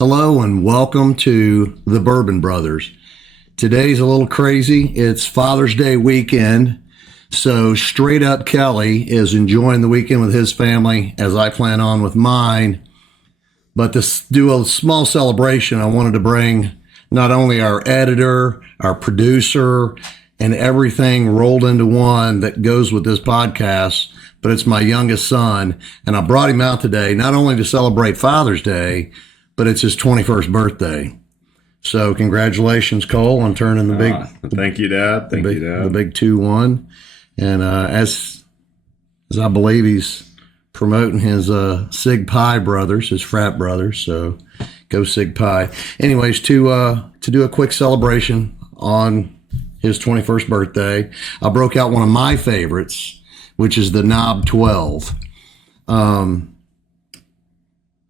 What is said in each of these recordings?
Hello and welcome to the Bourbon Brothers. Today's a little crazy. It's Father's Day weekend. So straight up Kelly is enjoying the weekend with his family as I plan on with mine. But to do a small celebration, I wanted to bring not only our editor, our producer, and everything rolled into one that goes with this podcast, but it's my youngest son. And I brought him out today, not only to celebrate Father's Day, but it's his 21st birthday. So congratulations, Cole, on turning the big. Thank you, Dad. Thank you, Dad. The big 2-1. And as I believe he's promoting his Sig Pie brothers, his frat brothers. So go Sig Pie. Anyways, to do a quick celebration on his 21st birthday, I broke out one of my favorites, which is the Knob 12.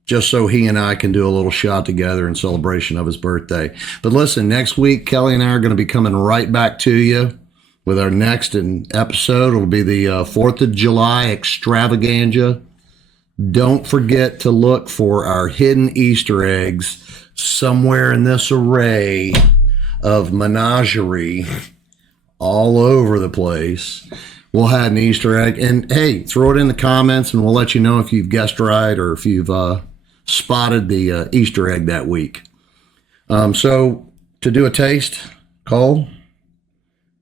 Just so he and I can do a little shot together in celebration of his birthday. But listen, next week, Kelly and I are going to be coming right back to you with our next episode. It'll be the 4th of July extravaganza. Don't forget to look for our hidden Easter eggs somewhere in this array of menagerie all over the place. We'll have an Easter egg. And hey, throw it in the comments and we'll let you know if you've guessed right or if you've spotted the Easter egg that week. So to do a taste, Cole,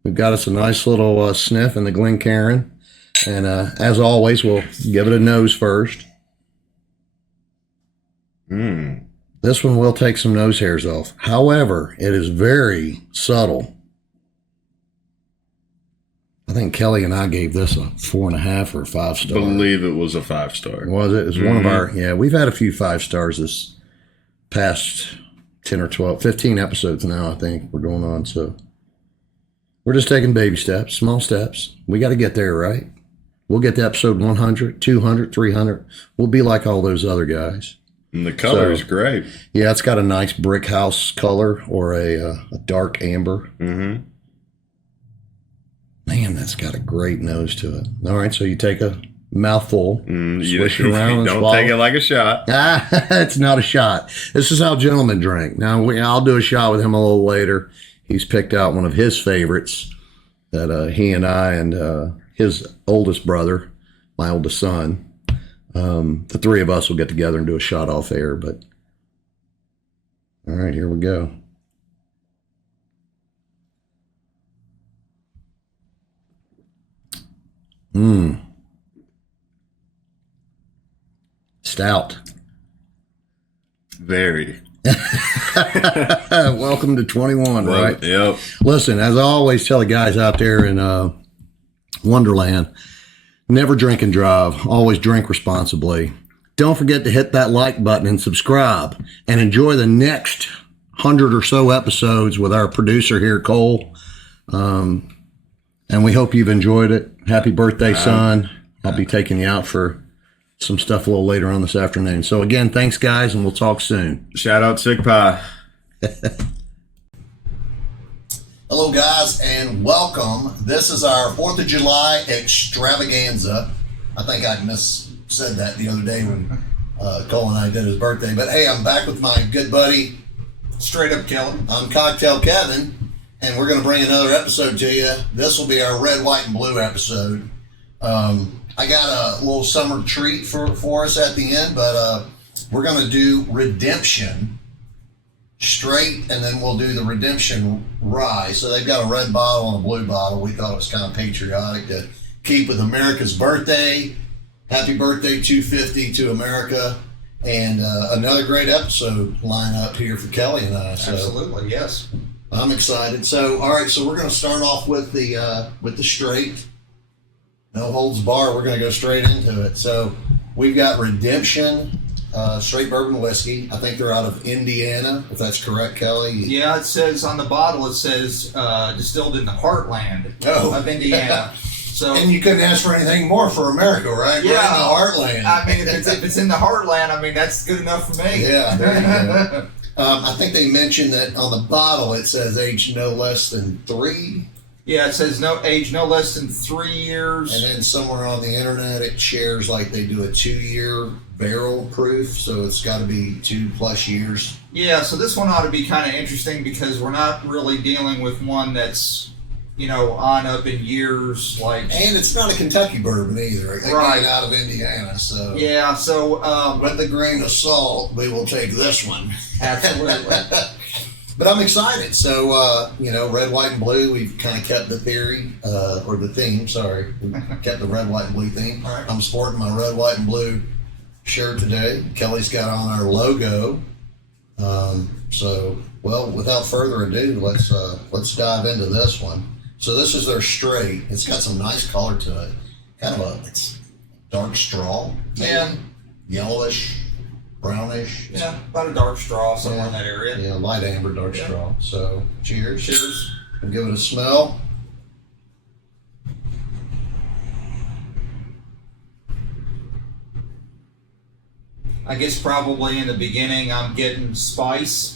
we've got us a nice little sniff in the Glencairn. And as always, we'll give it a nose first. This one will take some nose hairs off. However, it is very subtle. I think Kelly and I gave this a 4.5 or a 5-star. I believe it was a 5-star. Was it? It was one of our, we've had a few 5 stars this past 10 or 12, 15 episodes now, I think we're going on. So we're just taking baby steps, small steps. We got to get there, right? We'll get to episode 100, 200, 300. We'll be like all those other guys. And the color is great. Yeah, it's got a nice brick house color or a dark amber. Mm-hmm. Man, that's got a great nose to it. All right, so you take a mouthful, swish it around, and don't swallow. take it like a shot. It's not a shot. This is how gentlemen drink. Now, I'll do a shot with him a little later. He's picked out one of his favorites that he and I and his oldest brother, my oldest son, the three of us will get together and do a shot off air. But all right, here we go. Stout. Very. Welcome to 21, right? Yep. Listen, as I always tell the guys out there in Wonderland, never drink and drive. Always drink responsibly. Don't forget to hit that like button and subscribe and enjoy the next 100 or so episodes with our producer here, Cole. And we hope you've enjoyed it. Happy birthday, son. I'll be taking you out for some stuff a little later on this afternoon. So again, thanks guys, and we'll talk soon. Shout out Sig Pie. Hello guys, and welcome. This is our 4th of July extravaganza. I think I said that the other day when Cole and I did his birthday. But hey, I'm back with my good buddy, Straight Up Kelly. I'm Cocktail Kevin. And we're going to bring another episode to you. This will be our red, white, and blue episode. I got a little summer treat for us at the end, but we're going to do Redemption straight, and then we'll do the Redemption rye. So they've got a red bottle and a blue bottle. We thought it was kind of patriotic to keep with America's birthday. Happy birthday 250 to America. And another great episode line up here for Kelly and I. So. Absolutely, yes. I'm excited. So, all right. So we're going to start off with the straight. No holds bar. We're going to go straight into it. So we've got Redemption straight bourbon whiskey. I think they're out of Indiana, if that's correct, Kelly. Yeah, it says on the bottle. It says distilled in the heartland of Indiana. So, and you couldn't ask for anything more for America, right? Yeah, right in the heartland. I mean, if it's in the heartland, I mean that's good enough for me. Yeah, there you go. I think they mentioned that on the bottle it says aged no less than 3 Yeah, it says no age no less than 3 years. And then somewhere on the internet it shares like they do a 2-year barrel proof, so it's got to be 2+ years. Yeah, so this one ought to be kind of interesting because we're not really dealing with one that's, on up in years. And it's not a Kentucky bourbon either. They Right. get it out of Indiana, so. Yeah, so. With a grain of salt, we will take this one. Absolutely. But I'm excited. So, red, white, and blue, we've kind of kept the theory, or the theme, sorry. We kept the red, white, and blue theme. All right. I'm sporting my red, white, and blue shirt today. Kelly's got on our logo. Without further ado, let's dive into this one. So this is their straight. It's got some nice color to it. It's dark straw. Maybe. Yeah. Yellowish, brownish. Yeah, about a dark straw somewhere in that area. Yeah, light amber, dark straw. So cheers. Cheers. We'll give it a smell. I guess probably in the beginning I'm getting spice.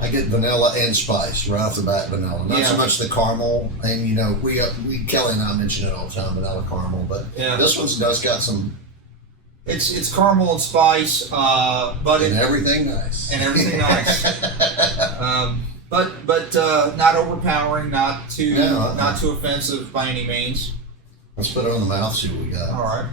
I get vanilla and spice right off the bat. Vanilla, not so much the caramel. And we Kelly and I mention it all the time, vanilla caramel. But this one's does got some. It's caramel and spice, but everything nice. And everything nice. But not overpowering, not too offensive by any means. Let's put it on the mouth. See what we got. All right.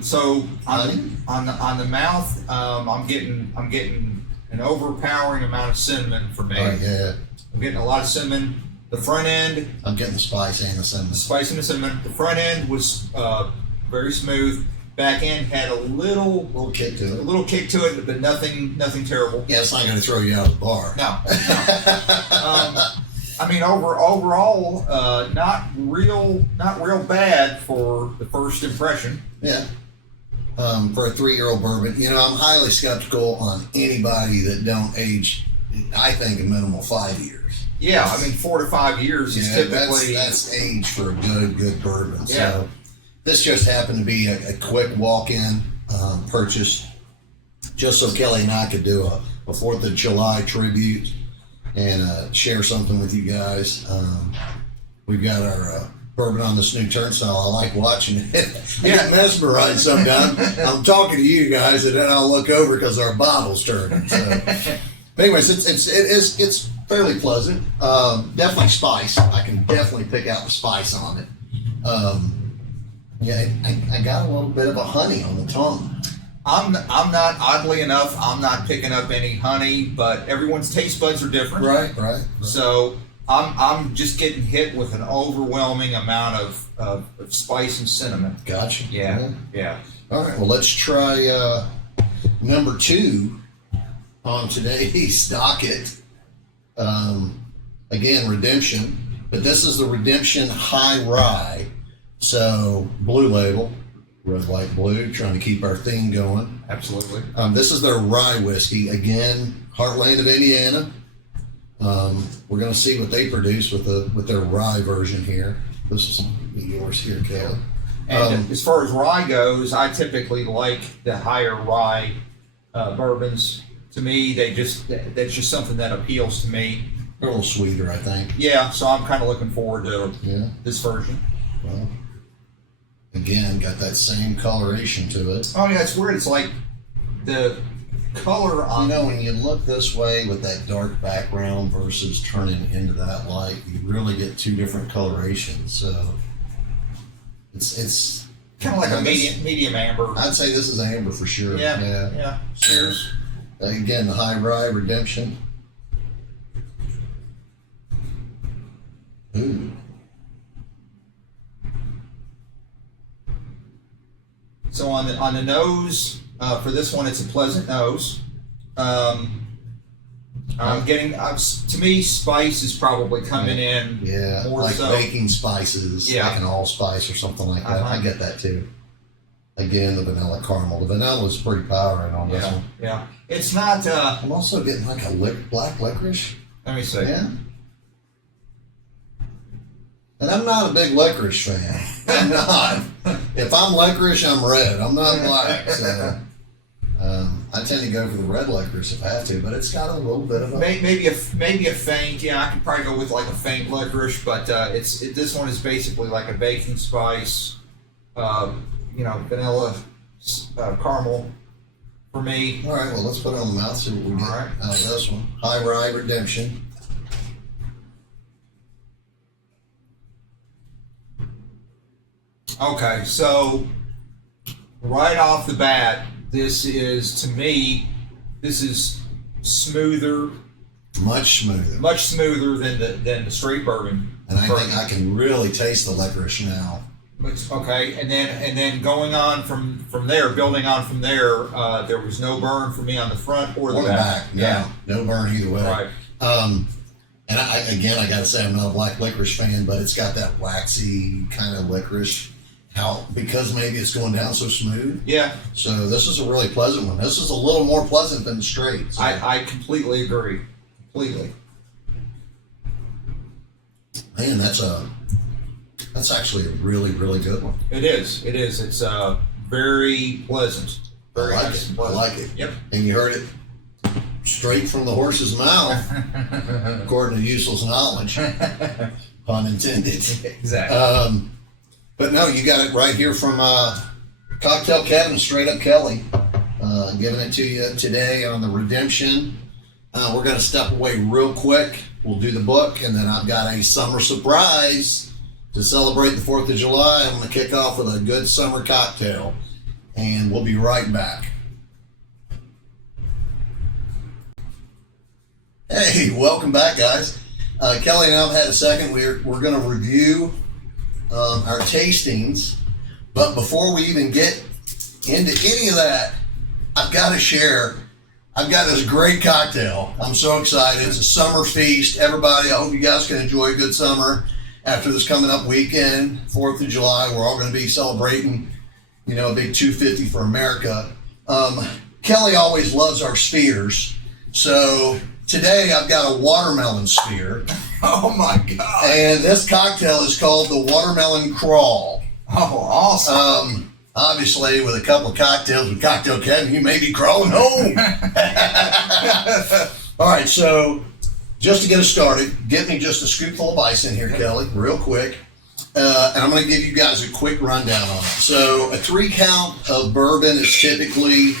So on the mouth, I'm getting an overpowering amount of cinnamon for me. Yeah. I'm getting a lot of cinnamon. The front end, I'm getting the spice and the cinnamon. The spice and the cinnamon. The front end was very smooth. Back end had a little kick to it. A little kick to it, but nothing terrible. Yeah, it's not going to throw you out of the bar. No. Overall, not real bad for the first impression. Yeah. For a 3-year-old bourbon, I'm highly skeptical on anybody that don't age. I think a minimal 5 years. Yeah, 4 to 5 years is typically that's age for a good bourbon. Yeah. So this just happened to be a quick walk-in purchase, just so Kelly and I could do a 4th of July tribute and share something with you guys. We've got our bourbon on this new turnstile. I like watching it. I get mesmerized sometimes. I'm talking to you guys, and then I'll look over because our bottle's turning. So, but anyways, it's fairly pleasant. Definitely spice. I can definitely pick out the spice on it. I got a little bit of a honey on the tongue. I'm not, oddly enough, I'm not picking up any honey, but everyone's taste buds are different. Right. So I'm just getting hit with an overwhelming amount of spice and cinnamon. Gotcha. Yeah. All right. Well, let's try number 2 on today's docket. Again, Redemption, but this is the Redemption High Rye. So blue label. Red, white, blue, trying to keep our theme going. Absolutely. This is their rye whiskey. Again, heartland of Indiana. We're going to see what they produce with their rye version here. This is yours here, Kelly. And as far as rye goes, I typically like the higher rye bourbons. To me, that's just something that appeals to me. They're a little sweeter, I think. Yeah, so I'm kind of looking forward to this version. Well, again, got that same coloration to it. Oh yeah, it's weird. It's like the color on. When you look this way with that dark background versus turning into that light, you really get 2 different colorations. So it's kind of like a medium amber. I'd say this is amber for sure. Yeah. Cheers. Again, the High Rye Redemption. Ooh. So on the nose, for this one, it's a pleasant nose. I'm getting, to me, spice is probably coming in. Yeah, more like so. Baking spices, like an allspice or something like that. I get that too. Again, the vanilla caramel. The vanilla is pretty powering on this one. Yeah. It's not. I'm also getting like a black licorice. Let me see. Yeah. And I'm not a big licorice fan. I'm not. If I'm licorice, I'm red. I'm not black. So I tend to go for the red licorice if I have to, but it's got a little bit of a... Maybe a faint. Yeah, I could probably go with like a faint licorice, but this one is basically like a baking spice, vanilla, caramel for me. All right, well, let's put it on the mouth, see what we get out of this one. High Rye Redemption. Okay, so right off the bat, this is smoother, Much smoother. than the straight bourbon. And I think I can really taste the licorice now. Okay, and then going on from there, building on from there, there was no burn for me on the front or the back. No burn either way. Right. And I gotta say, I'm not a black licorice fan, but it's got that waxy kind of licorice. Because maybe it's going down so smooth. Yeah. So this is a really pleasant one. This is a little more pleasant than the straight. So. I completely agree. Completely. Man, that's actually a really, really good one. It is. It's very pleasant. Very I like nice it. and I pleasant. like it. Yep. And you heard it straight from the horse's mouth, according to useless knowledge. Pun intended. Exactly. But no, you got it right here from Cocktail Kevin, straight up Kelly, giving it to you today on the Redemption. We're going to step away real quick. We'll do the book, and then I've got a summer surprise to celebrate the 4th of July. I'm going to kick off with a good summer cocktail, and we'll be right back. Hey, welcome back, guys. Kelly and I have had a second. We're going to review our tastings, but before we even get into any of that, I've got to share. I've got this great cocktail. I'm so excited. It's a summer feast. Everybody, I hope you guys can enjoy a good summer after this coming up weekend, 4th of July. We're all going to be celebrating, a big 250 for America. Kelly always loves our spheres. So today I've got a watermelon sphere. Oh my God. And this cocktail is called the Watermelon Crawl. Oh, awesome. Obviously, with a couple of cocktails with Cocktail Kevin, you may be crawling home. All right, so just to get us started, get me just a scoopful of ice in here, Kelly, real quick. And I'm going to give you guys a quick rundown on it. So a 3 count of bourbon is typically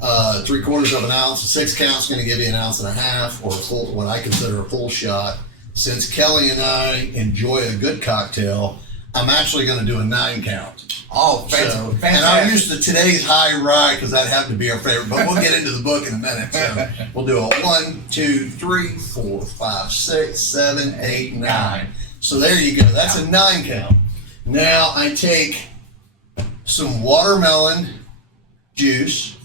3/4 of an ounce. A 6 count is going to give you 1.5 ounces, or what I consider a full shot. Since Kelly and I enjoy a good cocktail, I'm actually going to do a 9 count. Oh, fantastic. And I'll use today's High Rye because that happened to be our favorite, but we'll get into the book in a minute. So we'll do a 1, 2, 3, 4, 5, 6, 7, 8, 9. So there you go. That's a 9 count. Now I take some watermelon juice,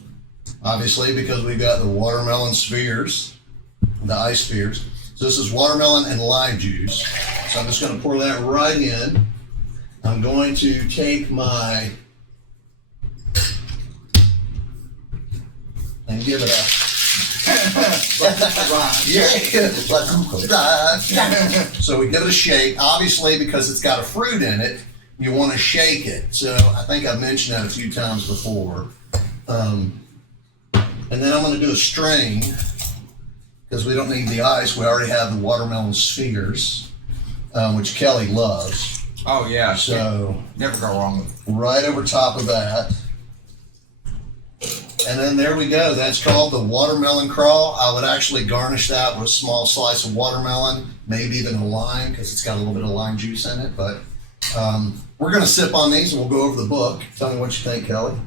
obviously, because we've got the watermelon spheres, the ice spheres. So this is watermelon and lime juice. So I'm just going to pour that right in. I'm going to take and give it So we give it a shake. Obviously, because it's got a fruit in it, you want to shake it. So I think I've mentioned that a few times before. And then I'm going to do a strain because we don't need the ice. We already have the watermelon spheres, which Kelly loves. Oh, yeah. So never go wrong with it. Right over top of that. And then there we go. That's called the Watermelon Crawl. I would actually garnish that with a small slice of watermelon, maybe even a lime because it's got a little bit of lime juice in it. But we're going to sip on these and we'll go over the book. Tell me what you think, Kelly.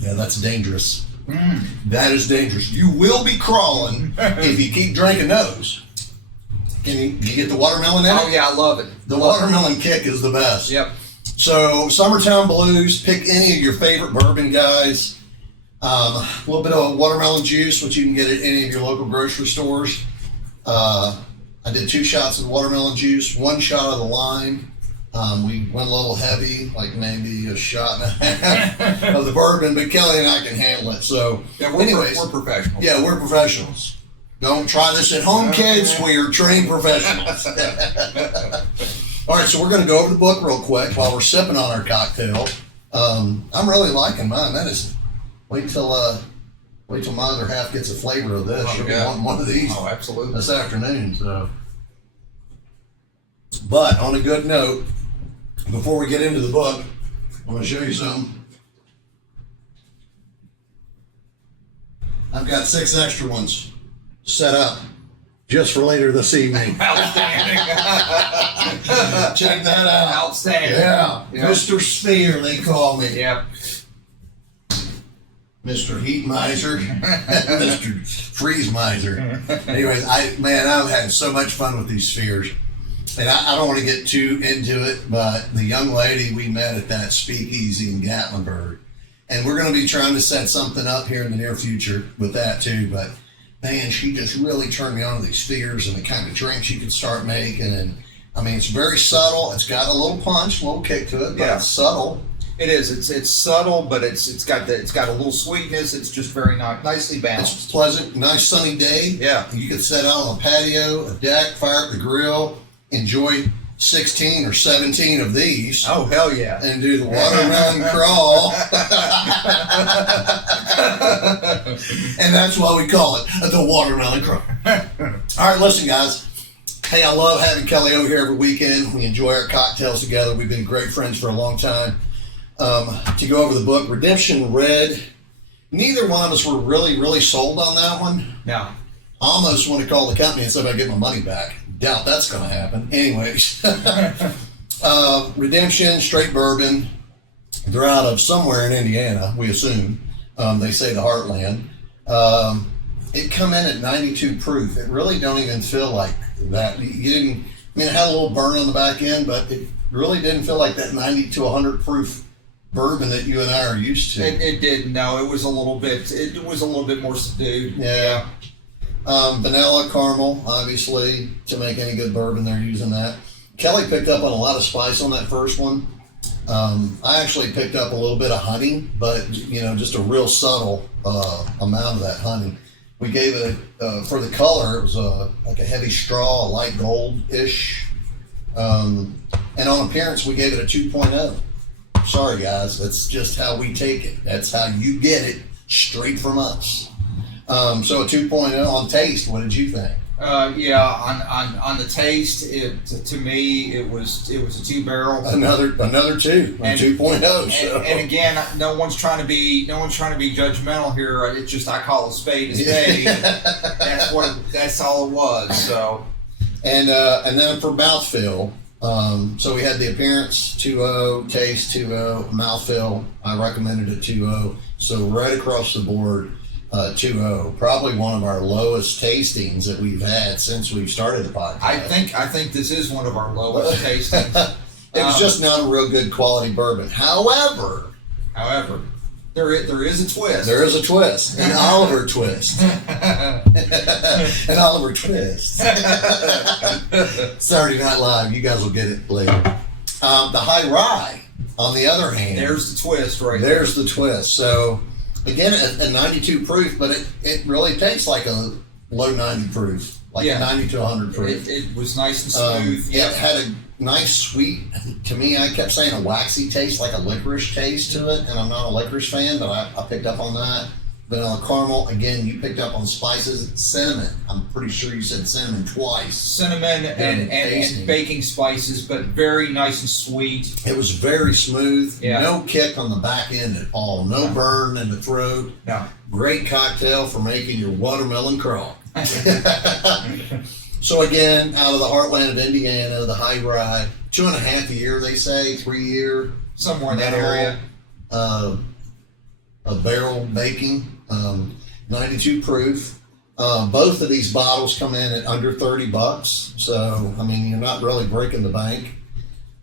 Yeah, that's dangerous. That is dangerous. You will be crawling if you keep drinking those. Can you get the watermelon in it? Oh, yeah, I love it. The watermelon kick is the best. Yep. So, Summertown Blues, pick any of your favorite bourbon guys. A little bit of watermelon juice, which you can get at any of your local grocery stores. I did 2 shots of watermelon juice, 1 shot of the lime. We went a little heavy, like maybe a shot and a half of the bourbon, but Kelly and I can handle it. So, yeah, we're professionals. Yeah, we're professionals. Don't try this at home, kids. We are trained professionals. All right, so we're going to go over the book real quick while we're sipping on our cocktail. I'm really liking mine. That is, wait till my other half gets a flavor of this. She'll be wanting one of these. Oh, absolutely. This afternoon. So, but on a good note, before we get into the book, I'm going to show you something. I've got 6 extra ones set up just for later this evening. Outstanding. Check that out. Outstanding. Yeah. Yep. Mr. Sphere, they call me. Yep. Mr. Heat Miser. Mr. Freeze Miser. Anyways, I've had so much fun with these spheres. And I don't want to get too into it, but the young lady we met at that speakeasy in Gatlinburg, and we're going to be trying to set something up here in the near future with that too, but man, she just really turned me on to these spheres and the kind of drinks you could start making. And I mean, it's very subtle. It's got a little punch, a little kick to it, but it's subtle. It is. It's subtle, but it's got a little sweetness. It's just very nicely balanced. It's pleasant, nice sunny day. Yeah. You could set out on a patio, a deck, fire up the grill, enjoy 16 or 17 of these. Oh, hell yeah. And do the watermelon crawl. And that's why we call it the watermelon crawl. All right, listen, guys. Hey, I love having Kelly over here every weekend. We enjoy our cocktails together. We've been great friends for a long time. To go over the book, Redemption Red. Neither one of us were really sold on that one. No. I almost want to call the company and say I get my money back. Doubt that's going to happen. Anyways, Redemption, straight bourbon. They're out of somewhere in Indiana, we assume. They say the Heartland. It come in at 92 proof. It really don't even feel like that. You didn't. I mean, it had a little burn on the back end, but it really didn't feel like that 90 to 100 proof bourbon that you and I are used to. It didn't. No, it was a little bit. It was a little bit more subdued. Yeah. Vanilla, caramel, obviously, to make any good bourbon, they're using that. Kelly picked up on a lot of spice on that first one. I actually picked up a little bit of honey, but, just a real subtle amount of that honey. We gave it, for the color, it was like a heavy straw, a light gold-ish. And on appearance, we gave it a 2.0. Sorry, guys, that's just how we take it. That's how you get it, straight from us. So a 2.0 on taste. What did you think? On the taste, to me it was a 2-barrel. Another 2, and 2.0. So. And again, no one's trying to be judgmental here. It's just I call a spade a spade. That's all it was. So. And then for mouthfeel, so we had the appearance 2.0, taste 2.0, mouthfeel. I recommended a 2.0. So right across the board. 2.0, probably one of our lowest tastings that we've had since we've started the podcast. I think this is one of our lowest tastings. It was just not a real good quality bourbon. However, there is a twist. There is a twist, an Oliver twist, an Oliver twist. Saturday Night Live. You guys will get it later. The high rye, on the other hand, there's the twist right there. There's the twist. So. Again, a 92 proof, but it really tastes like a low 90 proof, like a 90 to 100 proof. It was nice and smooth. It had a nice sweet, to me, I kept saying a waxy taste, like a licorice taste to it, and I'm not a licorice fan, but I picked up on that. Vanilla caramel, again, you picked up on spices. Cinnamon, I'm pretty sure you said cinnamon twice. Cinnamon and baking spices, but very nice and sweet. It was very smooth. Yeah. No kick on the back end at all. No burn in the throat. No. Great cocktail for making your watermelon crawl. So again, out of the heartland of Indiana, the high rye, 2.5 year, they say, 3 year. Somewhere in that area. A barrel baking, 92 proof. Both of these bottles come in at under $30. So, I mean, you're not really breaking the bank.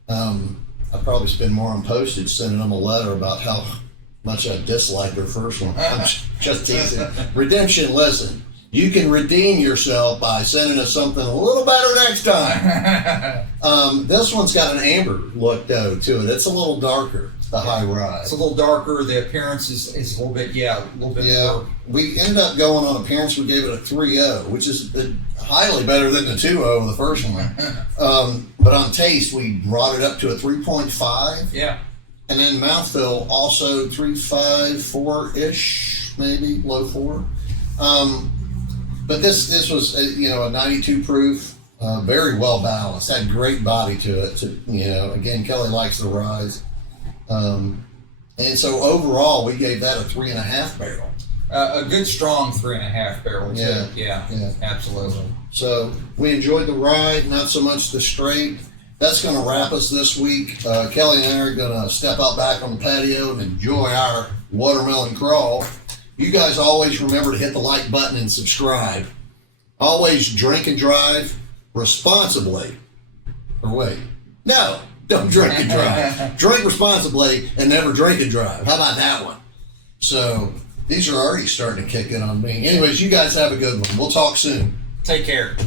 I'd probably spend more on postage sending them a letter about how much I disliked their first one. I'm just teasing. Redemption, listen, you can redeem yourself by sending us something a little better next time. This one's got an amber look though to it. It's a little darker, the high rye. It's a little darker. The appearance is a little bit, more. We ended up going on appearance. We gave it a 3.0, which is highly better than the 2.0, the first one. But on taste, we brought it up to a 3.5. Yeah. And then mouthfeel also 3.5, 4-ish, maybe low 4. But this was a 92 proof, very well balanced. Had great body to it. Again, Kelly likes the ryes. And so overall, we gave that a 3.5 barrel. A good strong 3.5 barrel. Yeah, absolutely. So we enjoyed the ride, not so much the straight. That's going to wrap us this week. Kelly and I are going to step out back on the patio and enjoy our watermelon crawl. You guys always remember to hit the like button and subscribe. Always drink and drive responsibly. Or wait, no, don't drink and drive. Drink responsibly and never drink and drive. How about that one? So these are already starting to kick in on me. Anyways, you guys have a good one. We'll talk soon. Take care.